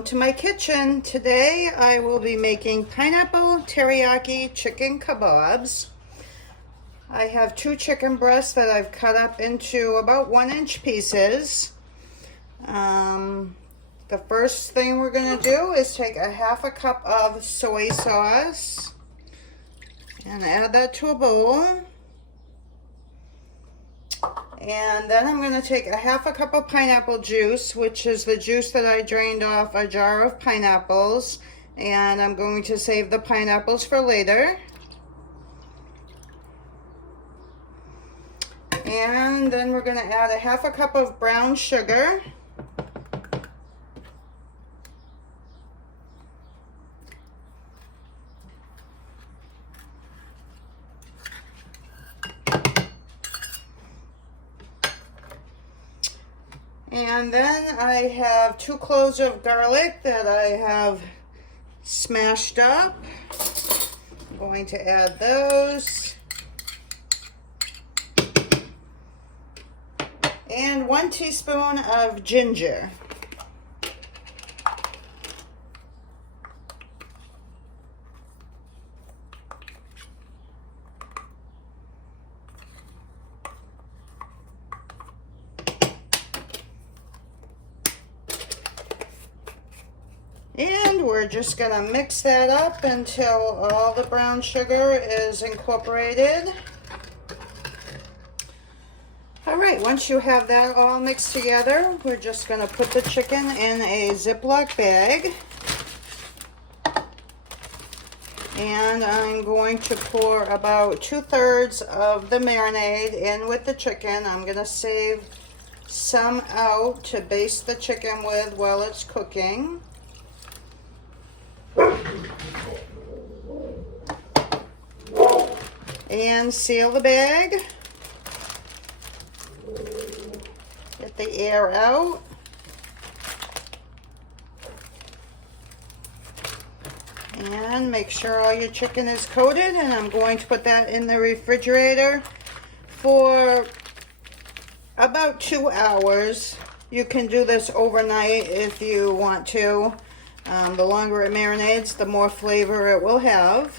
Welcome to my kitchen. Today I will be making pineapple teriyaki chicken kebabs. I have 2 chicken breasts that I've cut up into about 1-inch pieces. The first thing we're going to do is take a 1/2 cup of soy sauce and add that to a bowl. And then I'm going to take a 1/2 cup of pineapple juice, which is the juice that I drained off a jar of pineapples. And I'm going to save the pineapples for later. And then we're going to add a 1/2 cup of brown sugar. And then I have 2 cloves of garlic that I have smashed up. I'm going to add those. And 1 teaspoon of ginger. And we're just going to mix that up until all the brown sugar is incorporated. All right, once you have that all mixed together, we're just going to put the chicken in a Ziploc bag. And I'm going to pour about 2/3 of the marinade in with the chicken. I'm going to save some out to baste the chicken with while it's cooking. And seal the bag. Get the air out. And make sure all your chicken is coated, and I'm going to put that in the refrigerator for about 2 hours. You can do this overnight if you want to. The longer it marinades, the more flavor it will have.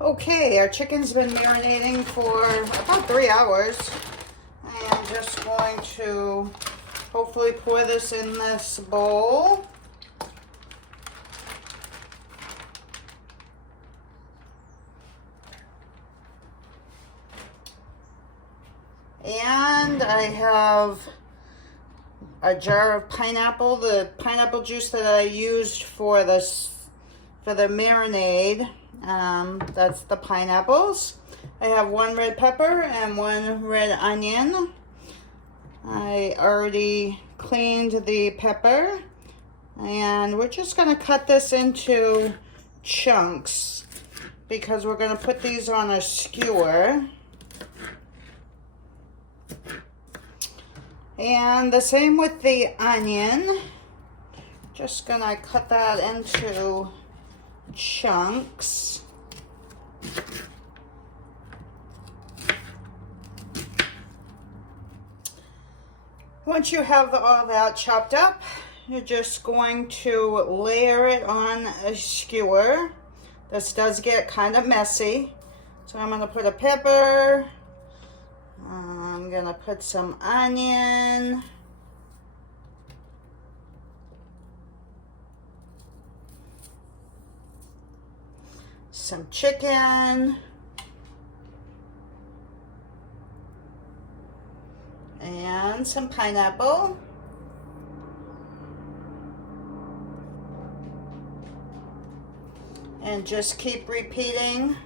Okay, our chicken's been marinating for about 3 hours. I am just going to hopefully pour this in this bowl. And I have a jar of pineapple, the pineapple juice that I used for the marinade. That's the pineapples. I have 1 red pepper and 1 red onion. I already cleaned the pepper, and we're just going to cut this into chunks because we're going to put these on a skewer. And the same with the onion. Just gonna cut that into chunks. Once you have all that chopped up, you're just going to layer it on a skewer. This does get kind of messy. So I'm gonna put a pepper. I'm gonna put some onion. Some chicken. And some pineapple. And just keep repeating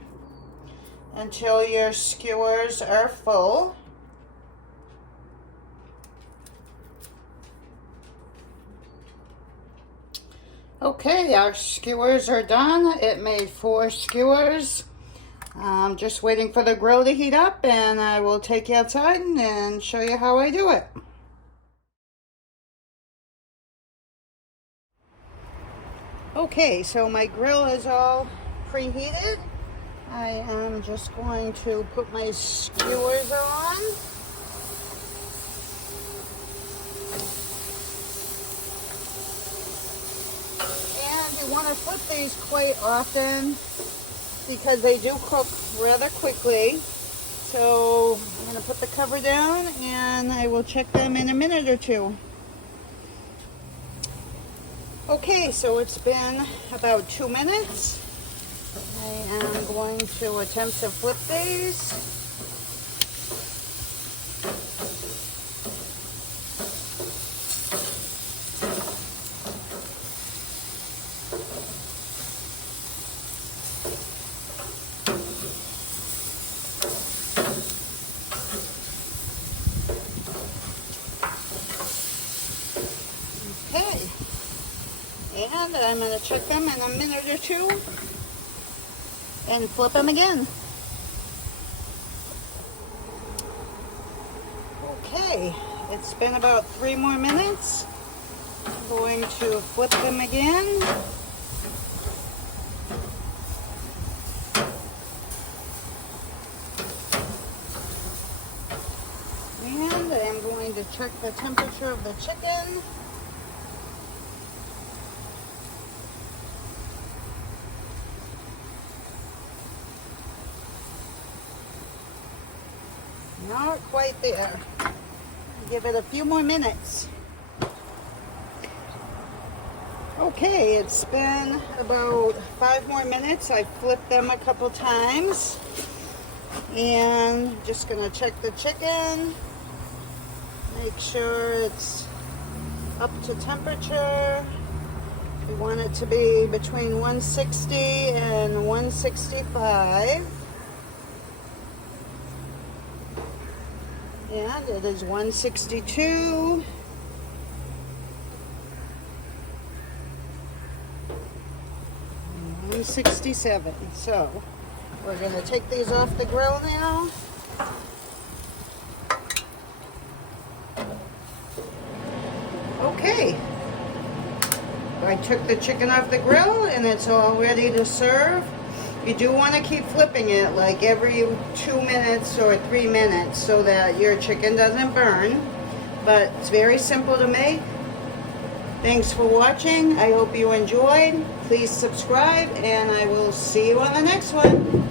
until your skewers are full. Okay, our skewers are done. It made 4 skewers. I'm just waiting for the grill to heat up, and I will take you outside and show you how I do it. Okay, so my grill is all preheated. I am just going to put my skewers on. you want to flip these quite often because they do cook rather quickly. So I'm going to put the cover down and I will check them in a minute or two. Okay, so it's been about 2 minutes. I am going to attempt to flip these. Okay, and I'm going to check them in a minute or two and flip them again. Okay, it's been about 3 more minutes. I'm going to flip them again. And I'm going to check the temperature of the chicken. Not quite there. Give it a few more minutes. Okay, it's been about 5 more minutes. I flipped them a couple times. And just gonna check the chicken. Make sure it's up to temperature. We want it to be between 160 and 165. And it is 162. And 167. So we're going to take these off the grill now. Okay. I took the chicken off the grill and it's all ready to serve. You do want to keep flipping it like every 2 minutes or 3 minutes so that your chicken doesn't burn. But it's very simple to make. Thanks for watching. I hope you enjoyed. Please subscribe and I will see you on the next one.